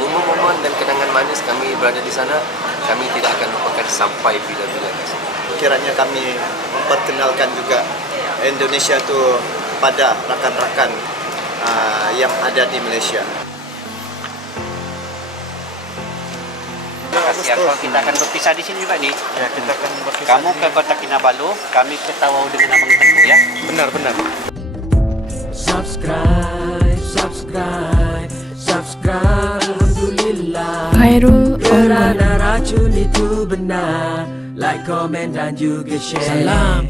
momen-momen dan kenangan manis kami berada di sana, kami tidak akan lupakan sampai bila-bila. Kiranya kami memperkenalkan juga Indonesia itu pada rakan-rakan yang ada di Malaysia. Terima kasih. Kita akan berpisah di sini juga nih. Ya, kita akan berpisah. Kamu ke Kota Kinabalu, kami ke Tawau dengan Abang Tengku ya. Benar-benar. Subscribe, alhamdulillah. Khairul Umar. Kerana racun itu benar. Like, komen dan juga share. Salam.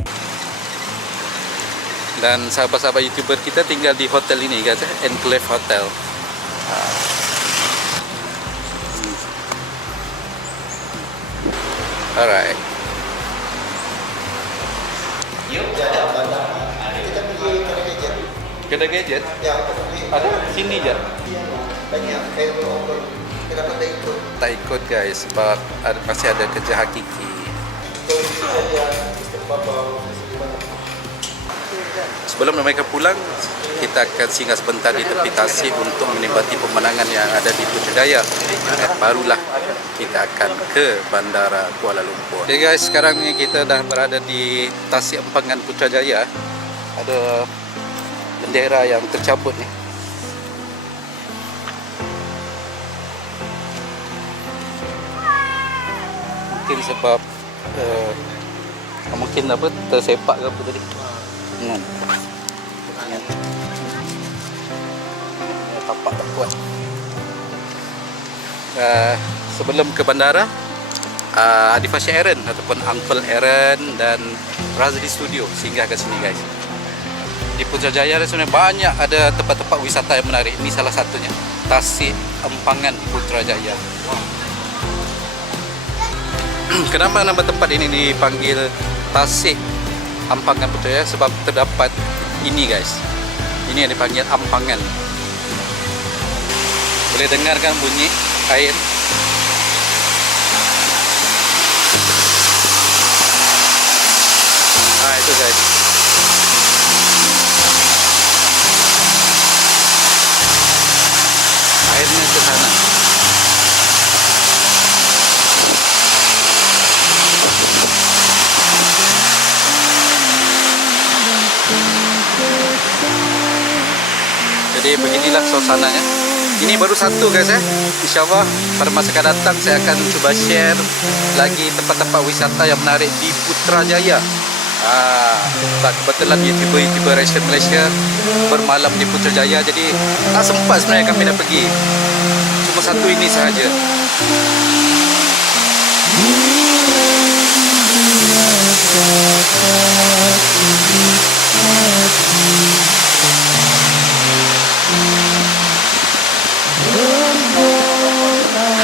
Dan sahabat-sahabat YouTuber kita tinggal di hotel ini guys, Enclave Hotel. Alright. Yuk. Kita pergi kedai gadget. Kedai gadget? Ya, kita pergi. Ada sini je. Banyak kayak orang. Kita tak ikut. Tak ikut guys sebab masih ada kerja hakiki. Sebelum mereka pulang, kita akan singgah sebentar di tepi tasik untuk menikmati pemandangan yang ada di Putrajaya. Barulah kita akan ke Bandara Kuala Lumpur. Jadi guys, sekarang ni kita dah berada di Tasik Empangan Putrajaya. Ada bendera yang tercabut ni. Mungkin sebab mungkin apa tersepak ke apa tadi. Tapak tak kuat. Sebelum ke bandara, Adi Fasya Aaron ataupun Uncle Aaron dan Razli Studio singgah ke sini guys. Di Putrajaya sebenarnya banyak ada tempat-tempat wisata yang menarik. Ini salah satunya, Tasik Empangan Putrajaya. Kenapa nama tempat ini dipanggil Tasik Ampangan Putrajaya? Sebab terdapat ini guys. Ini yang dipanggil ampangan. Boleh dengarkan bunyi air. Itu guys. Airnya ke sana. Jadi beginilah suasananya. Ini baru satu guys ya. InsyaAllah pada masa akan datang saya akan cuba share lagi tempat-tempat wisata yang menarik di Putrajaya. Kebetulan YouTuber Asian Malaysia bermalam di Putrajaya, jadi tak sempat sebenarnya kami dah pergi. Cuma satu ini sahaja.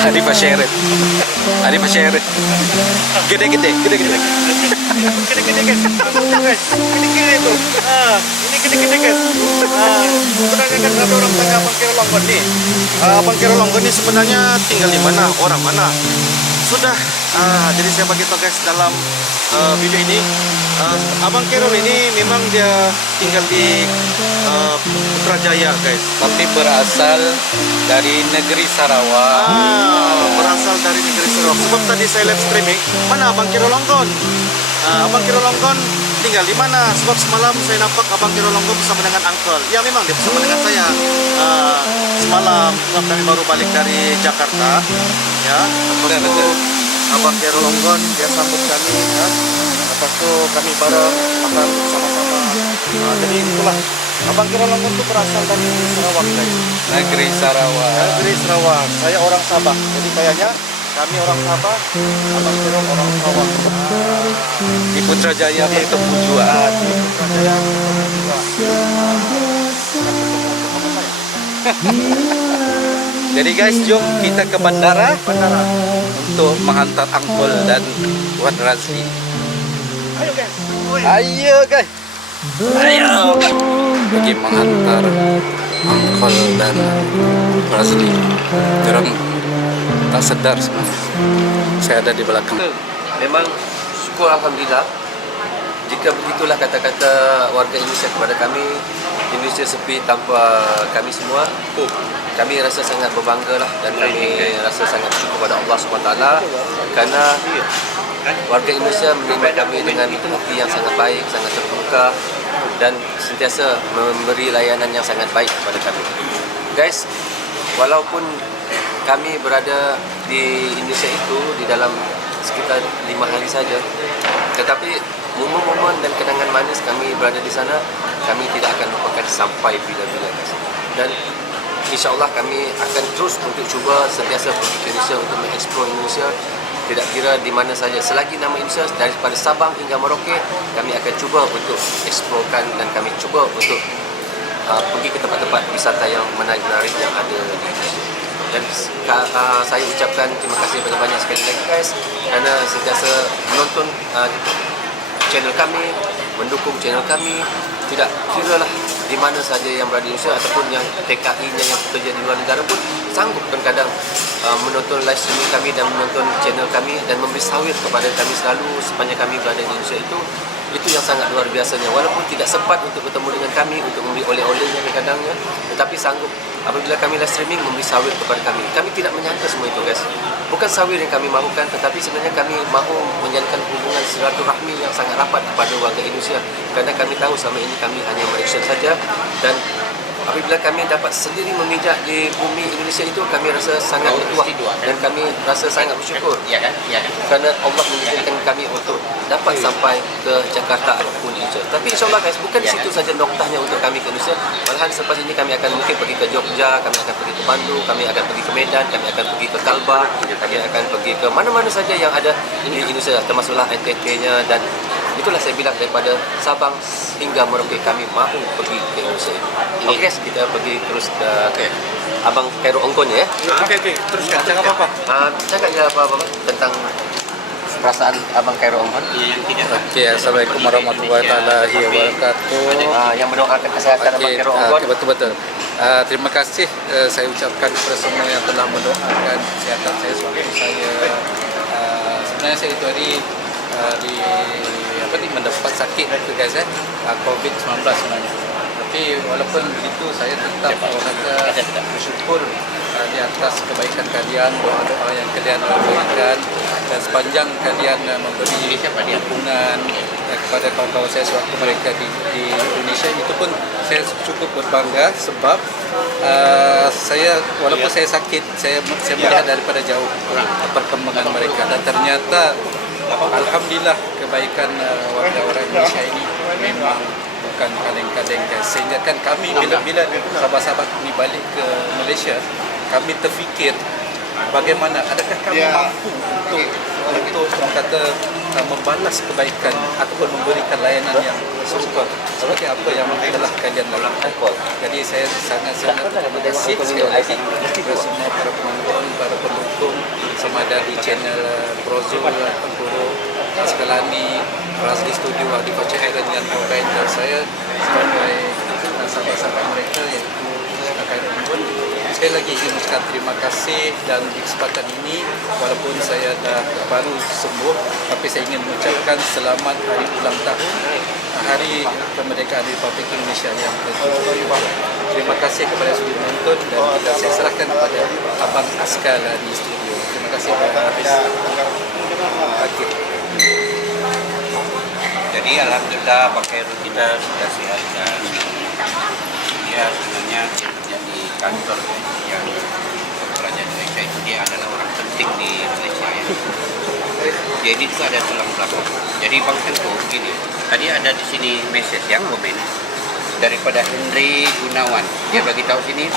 Adi Fasya Aaron. Adi Fasya Aaron. Gede-gede guys. Gede-gede tu. Ini gede-gede guys. Sebenarnya kan ada orang tanya Abang Kira Longgon ni. Abang Kira Longgon ni sebenarnya tinggal di mana? Orang mana? Sudah. Jadi saya bagi tahu guys dalam video ini. Abang Kira ini memang dia tinggal di Putrajaya guys. Tapi berasal dari negeri Sarawak. Berasal dari negeri Sarawak. Sebab tadi saya live streaming, mana Abang Kira Longgon? Abang Kira Longgon tinggal di mana? Sebab semalam saya nampak Abang Kira Longgon bersama dengan Uncle. Ya memang dia bersama dengan saya. Semalam sebab kami baru balik dari Jakarta. Ya, Abang Kira Longgon dia sambut kami ya. Lepas tu kami bareng makan bersama-sama. Jadi itulah. Abang Kira Longgon itu berasal dari Sarawak guys. Negeri Sarawak. Negeri Sarawak. Saya orang Sabah. Jadi kayaknya kami orang Sabah, Abang Kira orang Sarawak. Di Putrajaya bertemu juga. Di Putrajaya bertemu juga. Jadi guys, jom kita ke bandara untuk menghantar Uncle dan Wan Razli. Ayo guys. Ayo guys. Ayo pergi menghantar Uncle dan Razli. Orang tak sedar sebenarnya saya ada di belakang. Memang syukur alhamdulillah. Jika begitulah kata-kata warga Indonesia kepada kami, Indonesia sepi tanpa kami semua. Kami rasa sangat berbangga lah, dan kami rasa sangat bersyukur pada Allah SWT kerana warga Indonesia menerima kami dengan hati yang sangat baik, sangat terbuka, dan sentiasa memberi layanan yang sangat baik kepada kami. Guys, walaupun kami berada di Indonesia itu di dalam sekitar 5 hari saja, tetapi momen-momen dan kenangan manis kami berada di sana kami tidak akan lupakan sampai bila-bila, guys. Dan insyaAllah kami akan terus untuk cuba sentiasa pergi ke Indonesia untuk mengeksplor Indonesia, tidak kira di mana saja. Selagi nama Indonesia daripada Sabang hingga Merauke, kami akan cuba untuk eksplorkan dan kami cuba untuk pergi ke tempat-tempat wisata yang menarik-menarik yang ada di Indonesia. Dan saya ucapkan terima kasih banyak-banyak sekali lagi, guys, kerana sentiasa menonton channel kami, mendukung channel kami, tidak kira lah di mana saja yang berada di Indonesia ataupun yang TKI-nya yang bekerja di luar negara pun sanggup kadang-kadang menonton live streaming kami dan menonton channel kami dan memberi sawit kepada kami selalu sepanjang kami berada di Indonesia. Itu yang sangat luar biasanya. Walaupun tidak sempat untuk bertemu dengan kami untuk memberi oleh-olehnya kadang-kadangnya, tetapi sanggup apabila kami live streaming memberi sawit kepada kami. Kami tidak menyangka semua itu, guys. Bukan sawit yang kami mahukan, tetapi sebenarnya kami mahu menjalinkan hubungan silaturahmi yang sangat rapat kepada warga Indonesia, kerana kami tahu selama ini kami hanya Malaysia saja, dan apabila kami dapat sendiri memijak di bumi Indonesia itu, kami rasa sangat bertuah dan kami rasa sangat bersyukur kerana Allah mengizinkan kami untuk dapat sampai ke Jakarta ataupun Indonesia. Tapi insyaAllah, guys, bukan di situ saja noktahnya untuk kami ke Indonesia. Malahan selepas ini kami akan mungkin pergi ke Jogja, kami akan pergi ke Bandung, kami akan pergi ke Medan, kami akan pergi ke Kalbar, kami akan pergi ke mana-mana saja yang ada di Indonesia, termasuklah NTT-nya. Dan itulah saya bilang, daripada Sabang hingga Merauke kami mahu pergi ke Indonesia ini. Okey, guys, kita pergi terus ke Abang Khairul Ongkon ya. Okey, teruskan. Cakap apa? Cakap je apa-apa tentang perasaan Abang Khairul Ongkon. Okey, Assalamualaikum warahmatullahi wabarakatuh. Yang mendoakan kesihatan Abang Khairul Ongkon. Okey, betul-betul. Terima kasih saya ucapkan kepada semua yang telah mendoakan kesihatan saya sewaktu saya sebenarnya saya itu hari mendapat sakit itu, guys, COVID-19 sebenarnya. Tapi walaupun begitu saya tetap bersyukur di atas kebaikan kalian, doa-doa yang kalian berikan, dan sepanjang kalian memberi dukungan kepada kawan-kawan saya sewaktu mereka di Indonesia, itu pun saya cukup berbangga sebab saya walaupun saya sakit, saya melihat daripada jauh perkembangan mereka, dan ternyata alhamdulillah kebaikan warga orang Indonesia ini memang bukan kaleng-kaleng, guys. Sehingga kan kami bila sahabat-sahabat kami balik ke Malaysia, kami terfikir bagaimana adakah kami mampu untuk kata membalas kebaikan ataupun memberikan layanan yang serupa seperti apa yang telah kalian lakukan. Jadi saya sangat-sangat terima kasih sekali lagi kepada semua para penonton, para pendukung, sama ada di channel Prozul, Tempuru, Askalani, Razli Studio, Adi Fajar Hairan dengan pemain, dan saya sebagai sahabat-sahabat mereka iaitu Khairul Ongkon. Sekali lagi ingin mengucapkan terima kasih, dan di kesempatan ini walaupun saya dah baru sembuh, tapi saya ingin mengucapkan selamat hari ulang tahun Hari Kemerdekaan Republik Indonesia yang ke-70. Terima kasih kepada yang sudah menonton, dan saya serahkan kepada Abang Askal di studio. Terima kasih kepada habis. Okay. Jadi alhamdulillah Bang Khairul kita sudah sihat, dan dia sebenarnya kerja di kantor yang kerajaan Malaysia itu, dia adalah orang penting di Malaysia ya. Jadi itu ada tulang belakang. Jadi Bang Tengku begini, tadi ada di sini message yang komen daripada Henry Gunawan. Dia bagi tahu sini,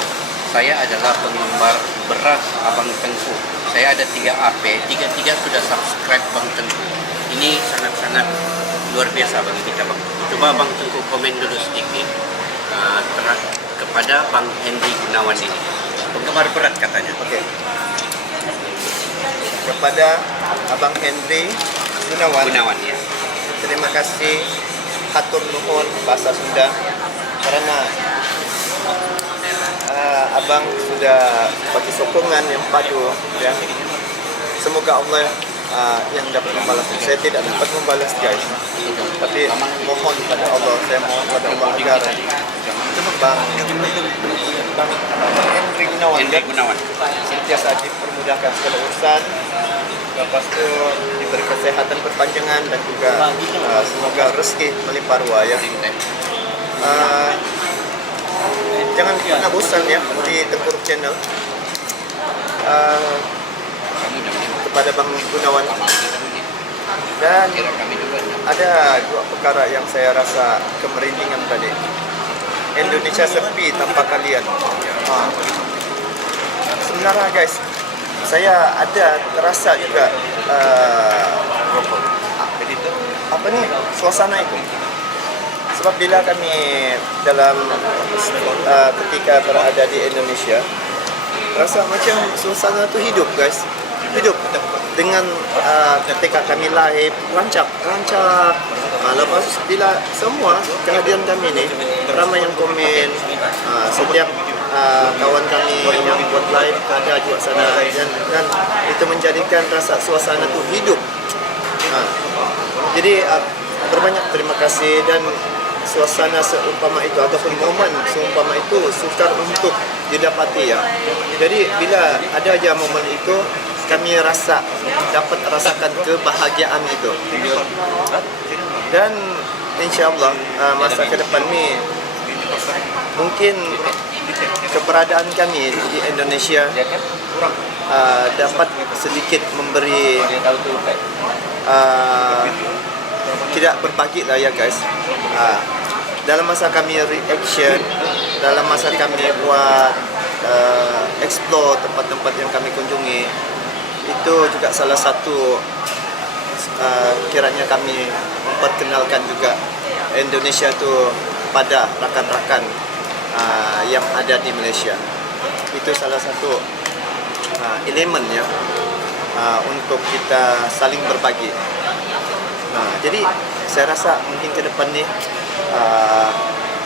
saya adalah penggemar beras Abang Tengku. Saya ada 3 AP, 3 sudah subscribe Bang Tengku. Ini sangat-sangat luar biasa bagi kita, Bang. Coba Bang Tengku komen dulu sedikit kepada Bang Henry Gunawan ini. Penggemar berat katanya. Okey. Kepada Abang Henry Gunawan ya. terima kasih, hatur nuhun bahasa Sunda, kerana abang sudah bagi sokongan yang padu ya. Semoga Allah yang dapat membalas. Saya tidak dapat membalas, guys, tapi mohon pada Allah, saya mohon pada Allah agar Bang Henry Gunawan. Hendrik Gunawan. Sentiasa dipermudahkan segala urusan. Lepas tu diberi kesehatan berpanjangan dan juga semoga rezeki melimpah ruah ya. Jangan pernah bosan ya di Tengkuruk Channel. Kepada Bang Gunawan. Dan ada dua perkara yang saya rasa kemerindingan tadi. Indonesia sepi tanpa kalian. Sebenarnya guys, saya ada terasa juga apa nih suasana itu. Sebab bila kami dalam ketika berada di Indonesia, rasa macam suasana tu hidup guys, hidup dengan ketika kami live rancak. Lepas bila semua kehadiran kami ni, ramai yang komen, setiap kawan kami yang buat live ada juga sana, dan itu menjadikan rasa suasana tu hidup. Jadi berbanyak terima kasih, dan suasana seumpama itu ataupun momen seumpama itu sukar untuk didapati ya. Jadi bila ada aja momen itu, kami dapat rasakan kebahagiaan itu. Dan insya-Allah masa ke depan ni mungkin keberadaan kami di Indonesia dapat sedikit memberi tidak berbagi lah ya guys. Dalam masa kami reaction, dalam masa kami buat explore tempat-tempat yang kami kunjungi, itu juga salah satu kiranya kami memperkenalkan juga Indonesia tu pada rakan-rakan yang ada di Malaysia. Itu salah satu elemen ya untuk kita saling berbagi. Jadi saya rasa mungkin ke depan ni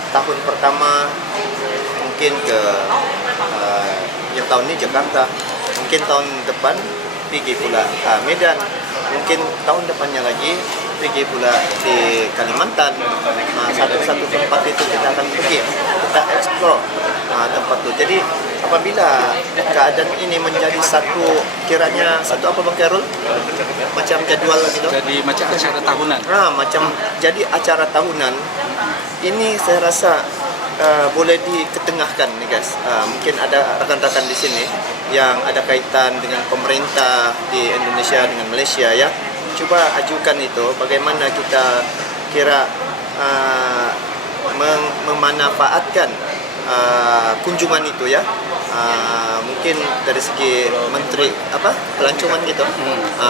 tahun pertama mungkin ke yang tahun ni Jakarta, mungkin tahun depan pergi pula Medan, mungkin tahun depannya lagi pergi pula di Kalimantan. Satu-satu tempat itu kita akan pergi, kita explore tempat tu. Jadi apabila keadaan ini menjadi kiranya satu apa Bang Khairul? Macam jadual gitu. Jadi macam acara tahunan. Macam jadi acara tahunan. Ini saya rasa boleh diketengahkan nih guys. Mungkin ada rakan-rakan di sini yang ada kaitan dengan pemerintah di Indonesia dengan Malaysia ya. Coba ajukan itu, bagaimana kita kira memanfaatkan kunjungan itu ya. Mungkin dari segi menteri pelancongan gitu,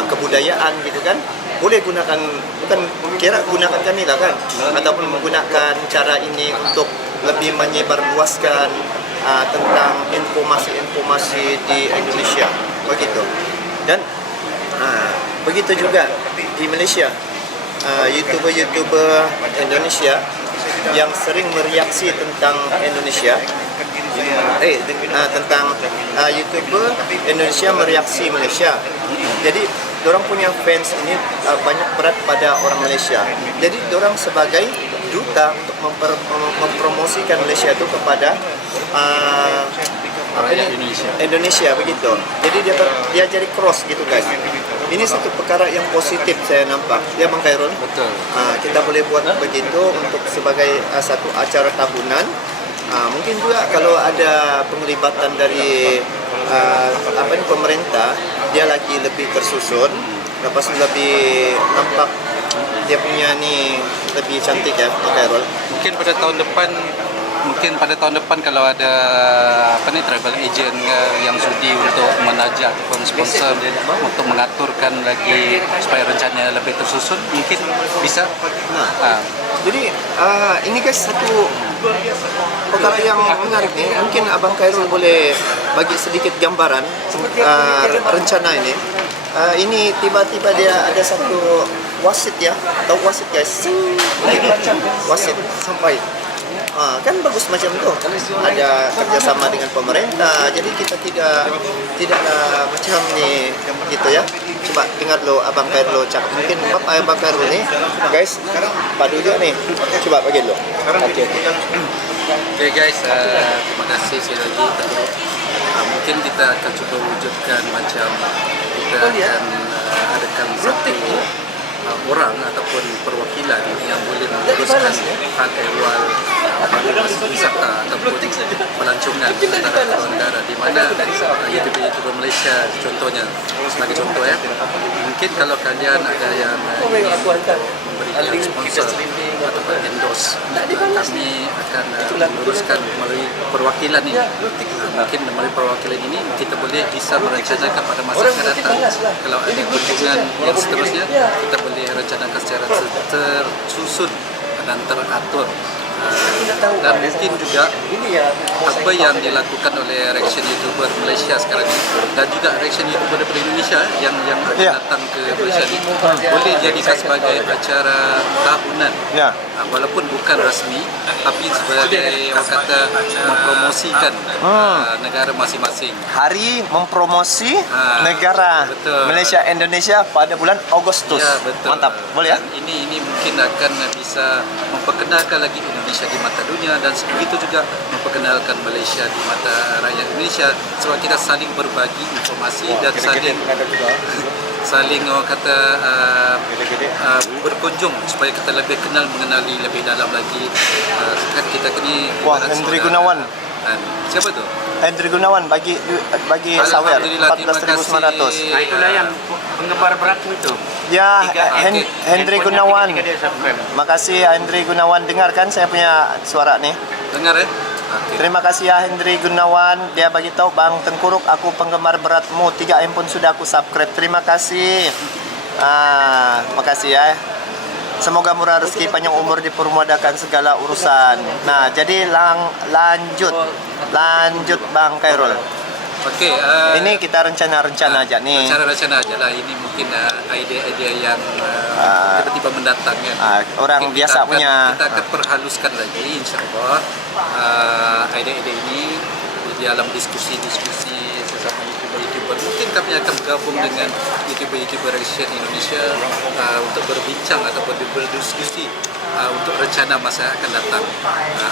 kebudayaan gitu kan, boleh gunakan, bukan kira gunakan kami lah kan, ataupun menggunakan cara ini untuk lebih menyebarluaskan tentang informasi-informasi di Indonesia begitu. Dan begitu juga di Malaysia, YouTuber Indonesia yang sering mereaksi tentang Indonesia, tentang YouTuber Indonesia mereaksi Malaysia. Jadi dorang punya fans ini banyak berat pada orang Malaysia. Jadi dorang sebagai duta untuk mempromosikan Malaysia itu kepada Indonesia begitu. Jadi dia jadi cross gitu guys. Ini satu perkara yang positif saya nampak. Ya Bang Khairul? Betul. Kita boleh buat begitu untuk sebagai satu acara tahunan. Mungkin juga kalau ada penglibatan dari pemerintah, dia lagi lebih tersusun, lepas lebih nampak dia punya ni lebih cantik ya Bang Khairul. Mungkin pada tahun depan kalau ada travel agent yang sudi untuk menajak ataupun sponsor untuk mengaturkan lagi supaya rencana lebih tersusun, mungkin bisa. Jadi ini guys satu perkara yang menarik nih. Mungkin Abang Khairul boleh bagi sedikit gambaran rencana ini. Ini tiba-tiba dia ada satu wasit ya, tahu wasit guys? Wasit sampai. Kan bagus macam tu. Ada kerjasama dengan pemerintah. Jadi kita tidaklah macam ni gitu ya. Coba dengar lo Abang Khairul cakap. Mungkin Abang Khairul ni guys padu juga ni. Coba bagi lo. Okey. Okay guys, terima kasih sekali lagi. Mungkin kita akan cuba wujudkan macam kita akan adakan satu orang ataupun perwakilan yang boleh menguruskan hal ehwal wisata ataupun pelancongan antara kedua negara, di mana YouTuber Malaysia contohnya, sebagai contoh ya, mungkin kalau kalian ada yang ingin memberikan sponsor ataupun endorse, kami akan menguruskan melalui perwakilan ini. Mungkin melalui perwakilan ini kita boleh bisa merencanakan pada masa akan datang, kalau ada kunjungan yang seterusnya, kita boleh rencanakan secara tersusun dan teratur. Dan mungkin juga apa yang dilakukan oleh reaction YouTuber Malaysia sekarang ini, dan juga reaction YouTuber daripada Indonesia yang akan datang ke Malaysia ini, boleh jadikan sebagai acara tahunan, walaupun bukan rasmi, tapi sebagai orang kata mempromosikan negara masing-masing. Hari mempromosi negara betul. Malaysia Indonesia pada bulan Agustus. Ya, betul. Mantap. Boleh ya? Dan ini mungkin akan bisa memperkenalkan lagi Indonesia di mata dunia, dan begitu juga memperkenalkan Malaysia di mata rakyat Indonesia, sebab kita saling berbagi informasi dan saling orang kata berkunjung supaya kita lebih kenal mengenali lebih dalam lagi. Kan kita ni Hendry Gunawan. Siapa tu? Hendry Gunawan bagi sawer Alhamdulillah, terima 14.900. kasih. Itulah yang penggemar beratmu itu. Ya, Okey. Hendry Gunawan. Makasih Hendry Gunawan, dengarkan saya punya suara nih. Dengar Okay. Terima kasih ya Hendry Gunawan. Dia bagi tahu, Bang Tengkuruk, aku penggemar beratmu. 3 M pun sudah aku subscribe. Terima kasih. Makasih ya. Semoga murah rezeki, panjang umur, dipermudahkan segala urusan. Nah, jadi lanjut Bang Khairul. Okey, Ini kita rencana aja nih. rencana aja lah. Ini mungkin idea-idea yang tiba-tiba mendatang kan. Orang Mungkin biasa punya. kita akan perhaluskan lagi, insyaAllah idea-idea ini di dalam diskusi sesama YouTuber. Mungkin kami akan bergabung dengan YouTuber Reaction Indonesia untuk berbincang ataupun berdiskusi untuk rencana masa akan datang.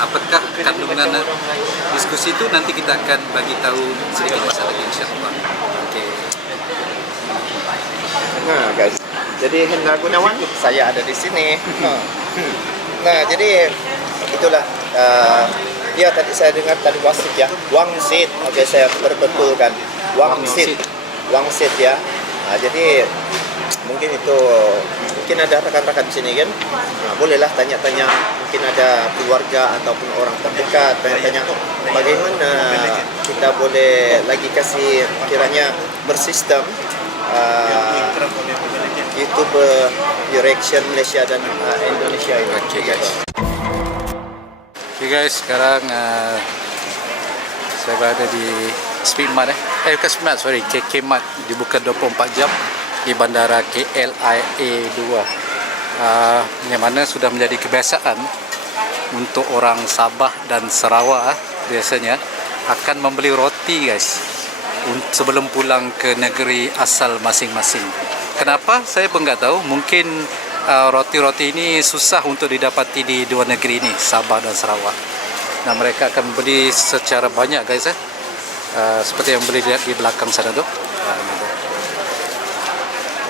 Apakah kandungan diskusi itu nanti kita akan bagi tahu sedikit masa lagi, insyaAllah. Okay. Nah guys, jadi Hendra Gunawan, saya ada di sini. Nah jadi itulah dia tadi saya dengar tadi wasit ya, Wangsit. Oke, saya berbetulkan Wangsit ya. Nah, jadi mungkin itu ada rekan-rekan di sini kan. Nah, bolehlah tanya-tanya, mungkin ada keluarga ataupun orang terdekat, tanya-tanya bagaimana kita boleh lagi kasih kiranya bersistem YouTube Reaction Malaysia dan Indonesia ini. Okay guys, sekarang saya berada di Speedmart bukan Speedmart, sorry, KK Mart, dibuka 24 jam di bandara KLIA 2, yang mana sudah menjadi kebiasaan untuk orang Sabah dan Sarawak biasanya akan membeli roti guys sebelum pulang ke negeri asal masing-masing. Kenapa? Saya pun nggak tahu. Mungkin roti-roti ini susah untuk didapati di dua negeri ini, Sabah dan Sarawak. Nah, mereka akan beli secara banyak guys seperti yang boleh lihat di belakang sana tu.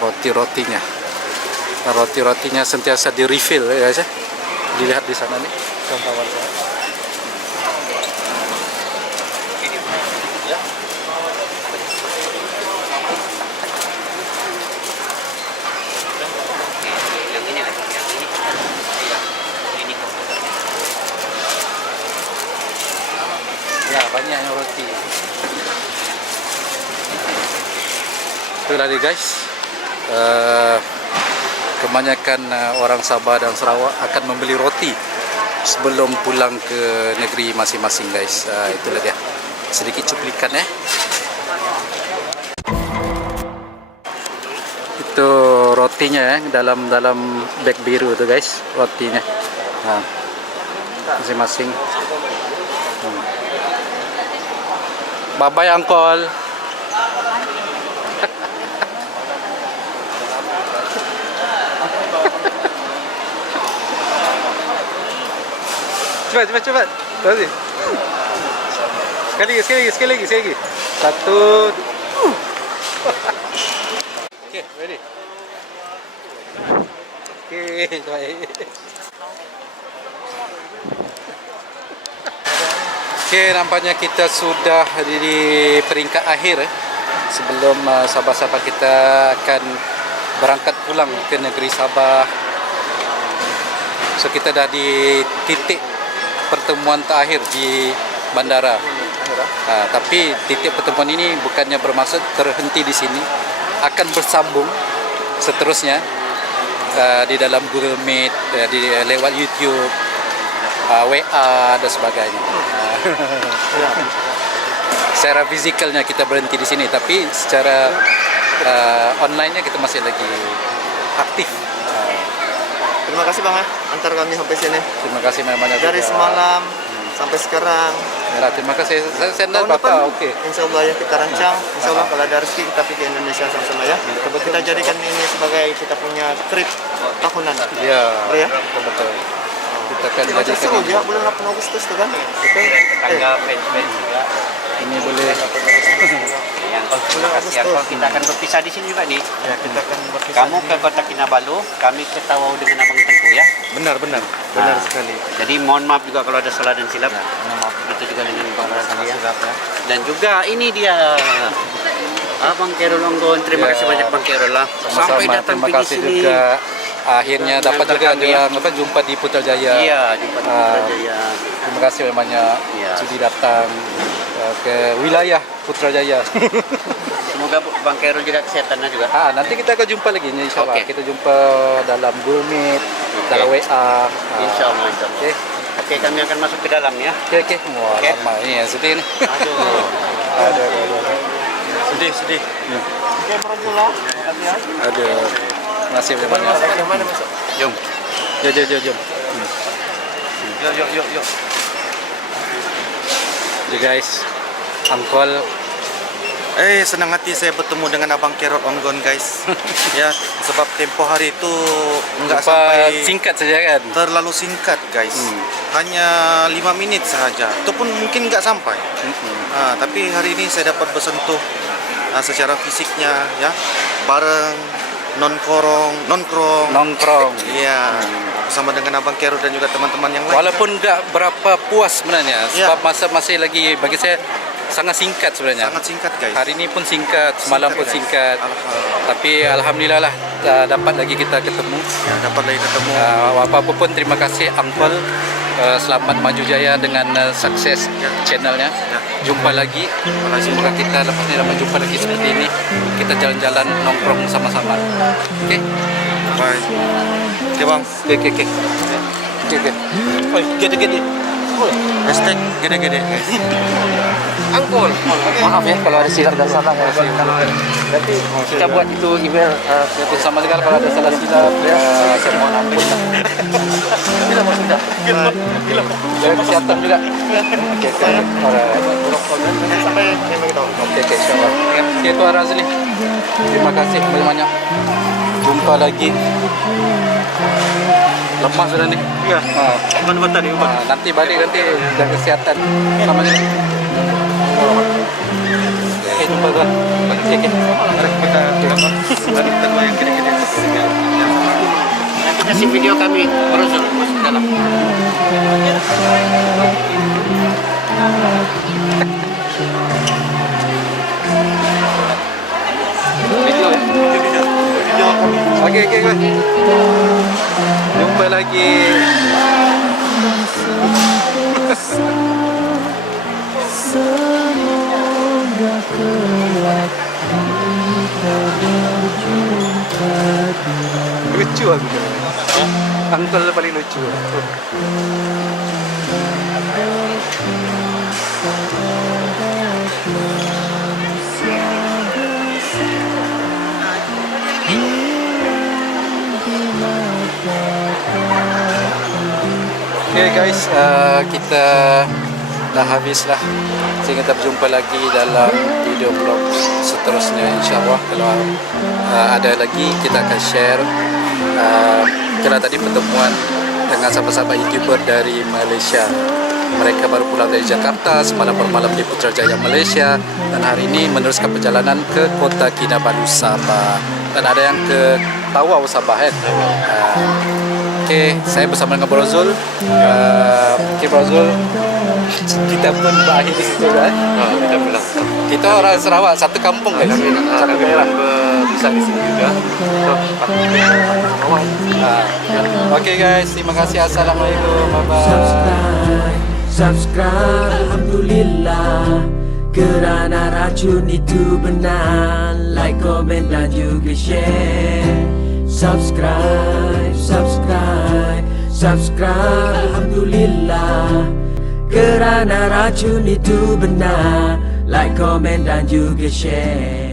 Roti-rotinya. Nah, roti-rotinya sentiasa di refill guys Dilihat di sana nih, kawan-kawan. Ya, banyaknya roti. Itulah dia guys. Kebanyakan orang Sabah dan Sarawak akan membeli roti sebelum pulang ke negeri masing-masing guys. Itulah dia. Sedikit cuplikan Itu rotinya dalam beg biru tu guys, rotinya. Masing-masing. Bye-bye uncle. Cepat. Terus sih. Sekali lagi. Satu. Okay, ready. Okay, baik. Okay, nampaknya kita sudah di peringkat akhir. Sebelum sahabat-sahabat kita akan berangkat pulang ke negeri Sabah. So kita dah di titik pertemuan terakhir di bandara. Tapi titik pertemuan ini bukannya bermaksud terhenti di sini, akan bersambung seterusnya di dalam Google Meet, lewat YouTube, WA dan sebagainya. Secara fizikalnya kita berhenti di sini, tapi secara online-nya kita masih lagi aktif. Terima kasih Bang ya, antar kami sampai sini. Terima kasih banyak Dari semalam sampai sekarang. Ya, terima kasih. Saya sendal Tahun depan, Bapak, oke. Insya Allah ya kita rancang. Insya Allah kalau ada rezeki kita pergi ke Indonesia sama-sama ya. Kita jadikan ini sebagai kita punya trip tahunan. Ya, Ya. betul. Kita akan Macam jadikan seru ini. ya bulan 8 Agustus tu kan. Betul. Tangga fans juga. Ini boleh. Yang kalau kita akan berpisah di sini juga nih. Ya kita akan berpisah. Kamu ke Kota Kinabalu, kami ke Tawau dengan Abang Tengku ya. Benar sekali. Jadi mohon maaf juga kalau ada salah dan silap. Itu juga dengan para sekalian. Dan juga ini dia Abang Khairul Onggon. Terima kasih banyak Bang Khairul lah. Sampai Sama-sama. datang Terima pergi kasih sini. juga. Akhirnya dapat juga kami, ya. jumpa di Putrajaya. Iya, jumpa di Putrajaya. Terima kasih banyak Ya. sudi datang ke wilayah Putrajaya. Semoga Bang Khairul juga kesehatannya juga. Nanti kita akan jumpa lagi insya-Allah. Oke. Kita jumpa dalam Google Meet, dalam WA. Insya Allah. Oke. Oke, kami akan masuk ke dalam ya. Oke. Wah, Oke. lama ini yang sedih ni. Aduh. Ada. Sedih. Oke, Bro. Ada. Terima kasih banyak. Mana masuk? Jom. Jom. Yuk. Jadi guys, Angkol Senang hati saya bertemu dengan Abang Khairul Onggon guys. Ya, sebab tempoh hari itu enggak jumpa sampai singkat saja kan. terlalu singkat guys. Hanya 5 menit sahaja. Itu pun mungkin enggak sampai. Tapi hari ini saya dapat bersentuh secara fisiknya ya, bareng nongkrong. Iya, bersama dengan Abang Khairul dan juga teman-teman yang lain. Walaupun enggak berapa puas sebenarnya, Ya. sebab masa masih lagi bagi saya sangat singkat sebenarnya. Sangat singkat guys. Hari ini pun singkat, semalam pun guys. singkat. Alhamdulillah. Tapi alhamdulillah lah dapat lagi kita ketemu. Ya, dapat lagi ketemu. Apa-apa pun terima kasih Angkol. Selamat maju jaya dengan sukses channelnya. Jumpa lagi. Semoga kita lepas ni dapat jumpa lagi seperti ini. Kita jalan-jalan nongkrong sama-sama. Okey. Bye. Oke bang. Okey. Oi, gede-gede. Hashtag gede-gede guys. Angkol. Maaf ya kalau ada silap dan salah. Nanti kita buat itu email sama sekali kalau ada salah silap. Saya mohon ampun. Bila mau sudah. Bila. Kesehatan juga. Okey. Sampai yang kita Okey, insyaAllah. Okey, Tuan Razli. Terima kasih banyak-banyak. Jumpa lagi. Lemas sudah ni. Iya. Ubat-ubatan ni. Nanti balik nanti jaga kesihatan. Sama ni. Okey, jumpa tuan. Okey. Mari kita yang gede-gede. Nanti kasih video kami browser masuk dalam. Video ya. Okey. Jumpa lagi. Lucu aku. Angkol paling lucu. Okay guys, kita dah habis lah. Sehingga kita berjumpa lagi dalam video vlog seterusnya, insyaAllah. Kalau ada lagi kita akan share. Kita tadi pertemuan dengan sahabat-sahabat YouTuber dari Malaysia. Mereka baru pulang dari Jakarta, semalam bermalam di Putrajaya, Malaysia, dan hari ini meneruskan perjalanan ke Kota Kinabalu, Sabah. Dan ada yang ke Tawau, Sabah kan? Okey, saya bersama dengan Bro Zul. Okey Bro Zul, kita pun berakhir di situ kan? Kita pulang. Kita orang Sarawak, satu kampung guys. Satu Kami daerah. bisa di sini juga. So, Okey guys, terima kasih. Assalamualaikum. Bye-bye. Subscribe, Alhamdulillah, kerana racun itu benar. Like, komen dan juga share. Subscribe, Alhamdulillah, kerana racun itu benar. Like, komen dan juga share.